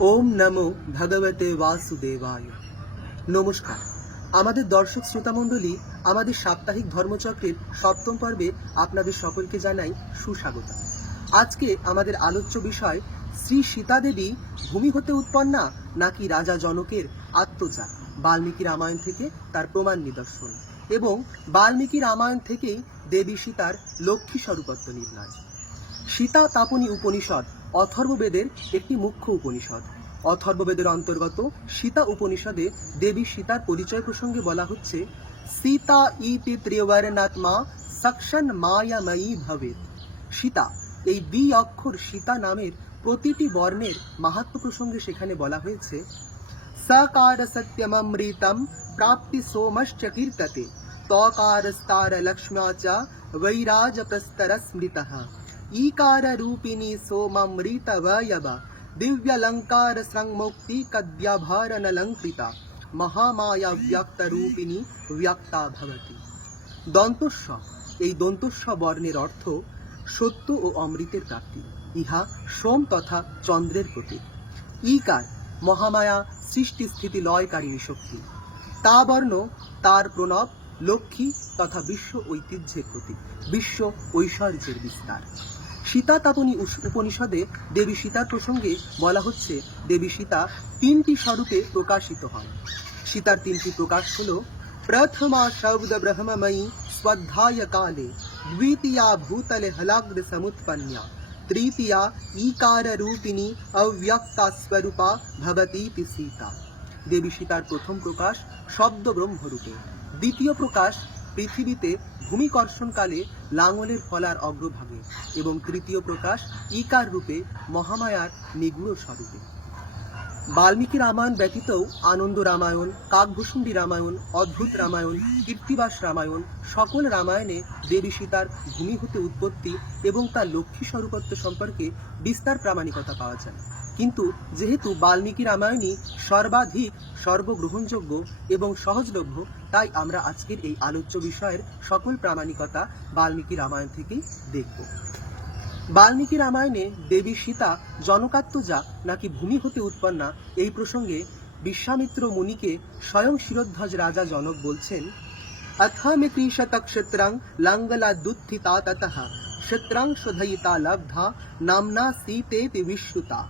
ওম নমো ভগবতে বাসুদেবায়। নমস্কার। আমাদের দর্শক শ্রোতামণ্ডলী, আমাদের সাপ্তাহিক ধর্মচক্রের সপ্তম পর্বে আপনাদের সকলকে জানাই সুস্বাগত। আজকে আমাদের আলোচ্য বিষয়, শ্রী সীতা দেবী ভূমি হতে উৎপন্না নাকি রাজা জনকের আত্মজা বাল্মীকি রামায়ণ থেকে তার প্রমাণ নিদর্শন এবং বাল্মীকি রামায়ণ থেকেই দেবী সীতার লক্ষ্মী স্বরূপত্ব নির্ণয়। সীতা তাপনী উপনিষদ অথর্ববেদের একটি মুখ্য উপনিষদ। অথর্ববেদের অন্তর্গত সীতা উপনিষদে দেবী সীতার পরিচয় প্রসঙ্গে বলা হচ্ছে, সীতা ইতি ত্রিবর্ণাত্মা সাকশন মায়াময়ী ভবেত সীতা, এই দ্বি অক্ষর সীতা নামের প্রতিটি বর্ণের মাহাত্ম প্রসঙ্গে সেখানে বলা হয়েছে, সকার সত্যমৃতম প্রাপ্তি সোমশ্চ কীর্ততে তকার স্তার চ বৈরাজ প্রস্তর স্মৃত ఈకారూపిణి సోమమృతవయవ దివ్యలంకార సంముక్తి కద్యాభారణలంకృత మహామాయా వ్యక్తరూపిణి వ్యక్తాభవతి দন্তস্ব। এই দন্তস্ব বর্ণের অর্থ সত্য ও অমৃতের প্রাপ্তি। ইহা সোম তথা চন্দ্রের প্রতীক। ইকার, মহামায়া সৃষ্টি স্থিতি লয়কারিণী শক্তি। তা বর্ণ তার প্রণব, লক্ষ্মী তথা বিশ্ব ঐতিহ্যের প্রতীক। বিশ্ব ঐশ্বর্যের বিস্তার। সীতা উস- উপনিষদে দেবী সীতার প্রসঙ্গে বলা হচ্ছে, দেবী সীতা তিনটি স্বরূপে প্রকাশিত হন। সীতার তিনটি প্রকাশ হল, প্রথমা শব্দ ব্রহ্মময়ী স্বধ্যায় কালে, দ্বিতীয়া ভূতলে হলাগ্র সমুৎপন্না তৃতীয়া ইকার রূপিণী অব্যক্তা স্বরূপা ভবতীতি সীতা। দেবী সীতার প্রথম প্রকাশ শব্দ ব্রহ্মরূপে দ্বিতীয় প্রকাশ পৃথিবীতে ভূমিকর্ষণকালে লাঙলের ফলার অগ্রভাগে এবং তৃতীয় প্রকাশ ইকার রূপে মহামায়ার নিগুড় স্বরূপে। বাল্মীকি রামায়ণ ব্যতীতও আনন্দ রামায়ণ কাকভূষুণ্ডী রামায়ণ, অদ্ভুত রামায়ণ, কীর্তিবাস রামায়ণ সকল রামায়ণে দেবী সীতার ভূমি হতে উৎপত্তি এবং তার লক্ষ্মী স্বরূপত্ব সম্পর্কে বিস্তার প্রামাণিকতা পাওয়া যায়। কিন্তু যেহেতু বাল্মীকি রামায়ণই সর্বাধিক সর্বগ্রহণযোগ্য এবং সহজলভ্য, তাই আমরা আজকের এই আলোচ্য বিষয়ের সকল প্রামাণিকতা বাল্মীকি রামায়ণ থেকেই দেখব। বাল্মীকি রামায়ণে দেবী সীতা জনকাত্মজা নাকি ভূমি হতে উৎপন্না, এই প্রসঙ্গে বিশ্বামিত্র মুনিকে স্বয়ং শিরোধ্বজ রাজা জনক বলছেন, অথামিতি শতক্ষেত্রাং লাঙ্গলা দুঃথিতা ততহা ক্ষেত্রাং শোধয়িতা লব্ধা, নামনা সীতে বিশ্রুতা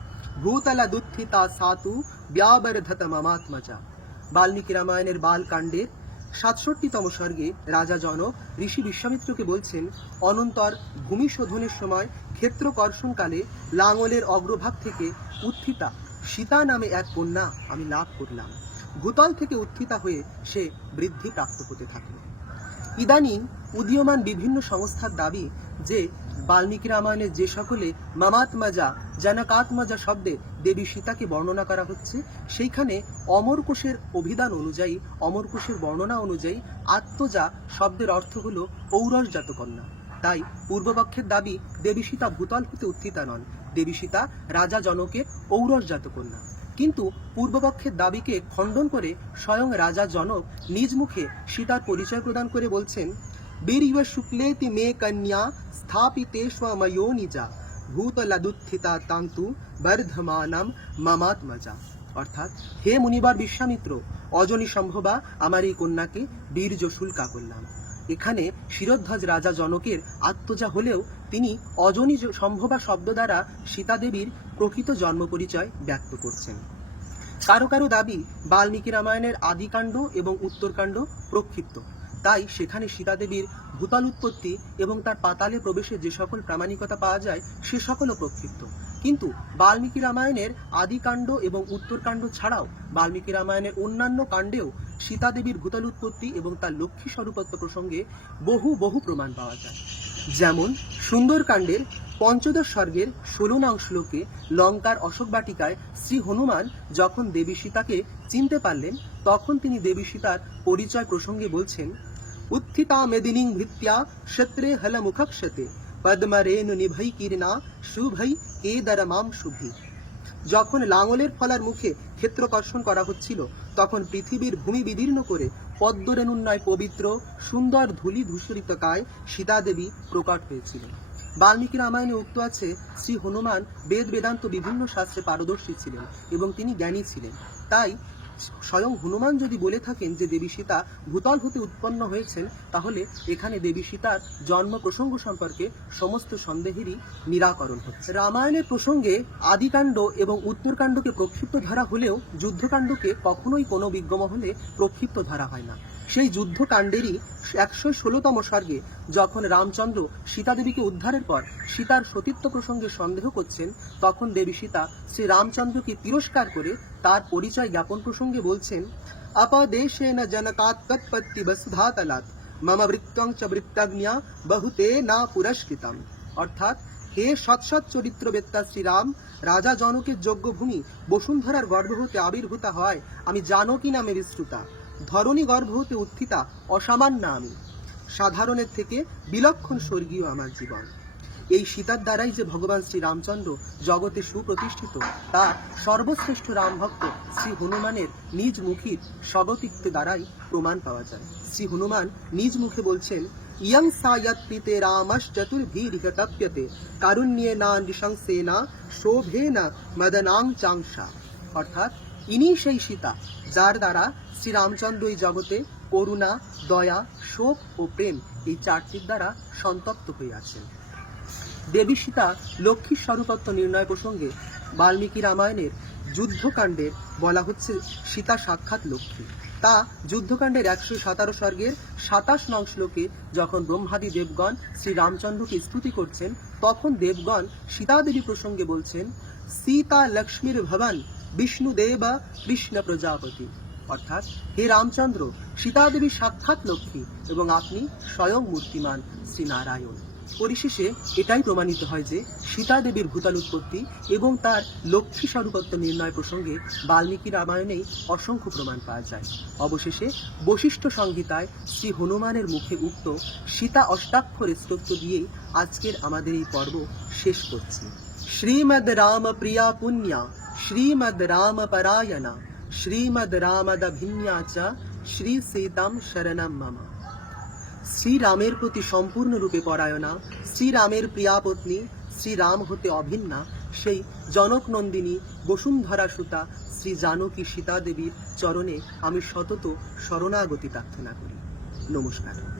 ভূতলা দুঃখিতা সাতু ব্যাবরধত মমাত্মচা বাল্মীকি রামায়ণের বালকাণ্ডের সাতষট্টিতম স্বর্গে রাজা জনক ঋষি বিশ্বামিত্রকে বলছেন, অনন্তর ভূমি শোধনের সময় ক্ষেত্রকর্ষণকালে লাঙলের অগ্রভাগ থেকে উত্থিতা সীতা নামে এক কন্যা আমি লাভ করলাম। ভূতল থেকে উত্থিতা হয়ে সে বৃদ্ধি প্রাপ্ত হতে থাকে। ইদানিং উদীয়মান বিভিন্ন সংস্থার দাবি যে বাল্মীকি রামায়ণের যে সকলে মামাত্মাজা জানাকাত্মাজা শব্দে দেবী সীতাকে বর্ণনা করা হচ্ছে, সেইখানে অমর কোষের অভিধান অনুযায়ী অমর কোষের বর্ণনা অনুযায়ী আত্মজা শব্দের অর্থ হল ঔরসজাত কন্যা। তাই পূর্বপক্ষের দাবি দেবী সীতা ভূতল হতে উত্থিতা নন। দেবী সীতা রাজা জনকের ঔরসজাত কন্যা। কিন্তু পূর্বপক্ষের দাবিকে খণ্ডন করে স্বয়ং রাজা জনক নিজ মুখে সীতার পরিচয় প্রদান করে বলছেন শুক্লেতি মে কন্যা স্থাপিতেষ্ময়ো নিজা ভূতলাদুত্থিতা তান্তু বর্ধমানম মামাত্মজা অর্থাৎ হে মুনিবার বিশ্বামিত্র, অজনী সম্ভবা আমার এই কন্যাকে বীর্য শুল্কা করলাম এখানে শিরোধ্বজ রাজা জনকের আত্মজা হলেও তিনি অজনী সম্ভবা শব্দ দ্বারা সীতা দেবীর প্রকৃত জন্ম পরিচয় ব্যক্ত করছেন। কারও কারও দাবি বাল্মীকি রামায়ণের আদিকাণ্ড এবং উত্তরকাণ্ড প্রক্ষিপ্ত। তাই সেখানে সীতা দেবীর ভূতাল উৎপত্তি এবং তার পাতালে প্রবেশে যে সকল প্রামাণিকতা পাওয়া যায়, সে সকলও প্রক্ষিপ্ত। কিন্তু বাল্মীকি রামায়ণের আদিকাণ্ড এবং উত্তরকাণ্ড ছাড়াও বাল্মীকি রামায়ণের অন্যান্য কাণ্ডেও সীতা দেবীর ভূতাল উৎপত্তি এবং তার লক্ষ্মী স্বরূপত্ব প্রসঙ্গে বহু বহু প্রমাণ পাওয়া যায়। যেমন সুন্দরকাণ্ডের পঞ্চদশ স্বর্গের ষোলো নং শ্লোকে লঙ্কার অশোক বাটিকায় শ্রী হনুমান যখন দেবী সীতাকে চিনতে পারলেন, তখন তিনি দেবী সীতার পরিচয় প্রসঙ্গে বলছেন উত্থিতা মেদিনীং ভৃত্যা ক্ষেত্রে হলমুখক্ষতে পদ্মরেণু নিভৈ কীর্ণা শুভৈ কেদরমাম শুভি যখন লাঙলের ফলার মুখে ক্ষেত্রকর্ষণ করা হচ্ছিল, তখন পৃথিবীর ভূমি বিদীর্ণ করে পদ্মরেণুন্নয় পবিত্র, সুন্দর ধূলি ধূসরিত কায় সীতাদেবী প্রকট হয়েছিল। বাল্মীকি রামায়ণে উক্ত আছে, শ্রী হনুমান বেদ বেদান্ত বিভিন্ন শাস্ত্রে পারদর্শী ছিলেন এবং তিনি জ্ঞানী ছিলেন। তাই স্বয়ং হনুমান যদি বলে থাকেন যে দেবী সীতা ভূতল হতে উৎপন্ন হয়েছেন, তাহলে এখানে দেবী সীতার জন্ম প্রসঙ্গ সম্পর্কে সমস্ত সন্দেহেরই নিরাকরণ হচ্ছে। রামায়ণের প্রসঙ্গে আদিকাণ্ড এবং উত্তরকাণ্ডকে প্রক্ষিপ্ত ধরা হলেও যুদ্ধকাণ্ডকে কখনোই কোনো বিজ্ঞমহলে প্রক্ষিপ্ত ধরা হয় না। সেই যুদ্ধ কাণ্ডেরই একশো ষোলোতম স্বর্গে যখন রামচন্দ্র সীতাদেবীকে উদ্ধারের পর সীতার সতীত্ব প্রসঙ্গে সন্দেহ করছেন, তখন দেবী সীতা শ্রী রামচন্দ্রকে তিরস্কার করে তার পরিচয় জ্ঞাপন প্রসঙ্গে বলছেন, অপদেশে না জনকাৎপত্তি তৎপত্তি মাম বৃত্তং চ বৃত্তাগ্ঞা বহুতে না পুরস্কৃতম। অর্থাৎ, হে সৎসৎ চরিত্র বেত্তা শ্রীরাম, রাজা জনকের যজ্ঞভূমি বসুন্ধরার গর্ভ হতে আবির্ভূতা হয়, আমি জানকী নামে বিশ্রুতা ধরণী গর্ভ হতে উত্থিতা অসামান্য আমি। সাধারণের থেকে বিলক্ষণ স্বর্গীয় আমার জীবন। এই সীতার দ্বারাই যে ভগবান শ্রী রামচন্দ্র জগতে সুপ্রতিষ্ঠিত, তা সর্বশ্রেষ্ঠ রামভক্ত শ্রী হনুমানের নিজ মুখীর স্বগতিত্ব দ্বারাই প্রমাণ পাওয়া যায়। শ্রী হনুমান নিজ মুখে বলছেন, ইয়ং সায়ত্রিতে রামাস চতুর্ভীরিগতপ্যতে কারুণ্যে না নৃশংসেনা শোভেনা মদনাং চাংসা। অর্থাৎ ইনি সেই সীতা, যার দ্বারা শ্রী রামচন্দ্র এই জগতে করুণা, দয়া, শোক ও প্রেম এই চারটির দ্বারা সন্তপ্ত হয়ে আছেন দেবী সীতা লক্ষ্মীর স্বরূপত্ব নির্ণয় প্রসঙ্গে বাল্মীকি রামায়ণের যুদ্ধকাণ্ডের বলা হচ্ছে সীতা সাক্ষাৎ লক্ষ্মী। তা যুদ্ধকাণ্ডের একশো সতেরো স্বর্গের সাতাশ নং শ্লোকে যখন ব্রহ্মাদি দেবগণ শ্রীরামচন্দ্রকে স্তুতি করছেন, তখন দেবগণ সীতা দেবী প্রসঙ্গে বলছেন, সীতা লক্ষ্মীর ভবান বিষ্ণুদেবা কৃষ্ণ প্রজাপতি। অর্থাৎ হে রামচন্দ্র সীতা দেবী সাক্ষাৎ লক্ষ্মী এবং আপনি স্বয়ং মূর্তিমান শ্রীনারায়ণ পরিশেষে এটাই প্রমাণিত হয় যে সীতা দেবীর ভূতাল উৎপত্তি এবং তার লক্ষ্মী স্বরূপত্ব নির্ণয় প্রসঙ্গে বাল্মীকি রামায়ণেই অসংখ্য প্রমাণ পাওয়া যায়। অবশেষে বশিষ্ঠ সংহিতায় শ্রী হনুমানের মুখে উক্ত সীতা অষ্টাক্ষর স্তোত্র দিয়েই আজকের আমাদের এই পর্ব শেষ করছি। শ্রীমদ রাম প্রিয়া পুণ্যা শ্রীমদ রাম পরায়ণা শ্রীমদ রামদভিন্যা শ্রী সীতাম শরণম মম শ্রীরামের প্রতি সম্পূর্ণরূপে পরায়ণা, শ্রীরামের প্রিয়া পত্নী শ্রীরাম হতে অভিন্না, সেই জনক নন্দিনী বসুন্ধরা সুতা, শ্রী জানকী সীতা দেবীর চরণে আমি সতত শরণাগতি প্রার্থনা করি। নমস্কার।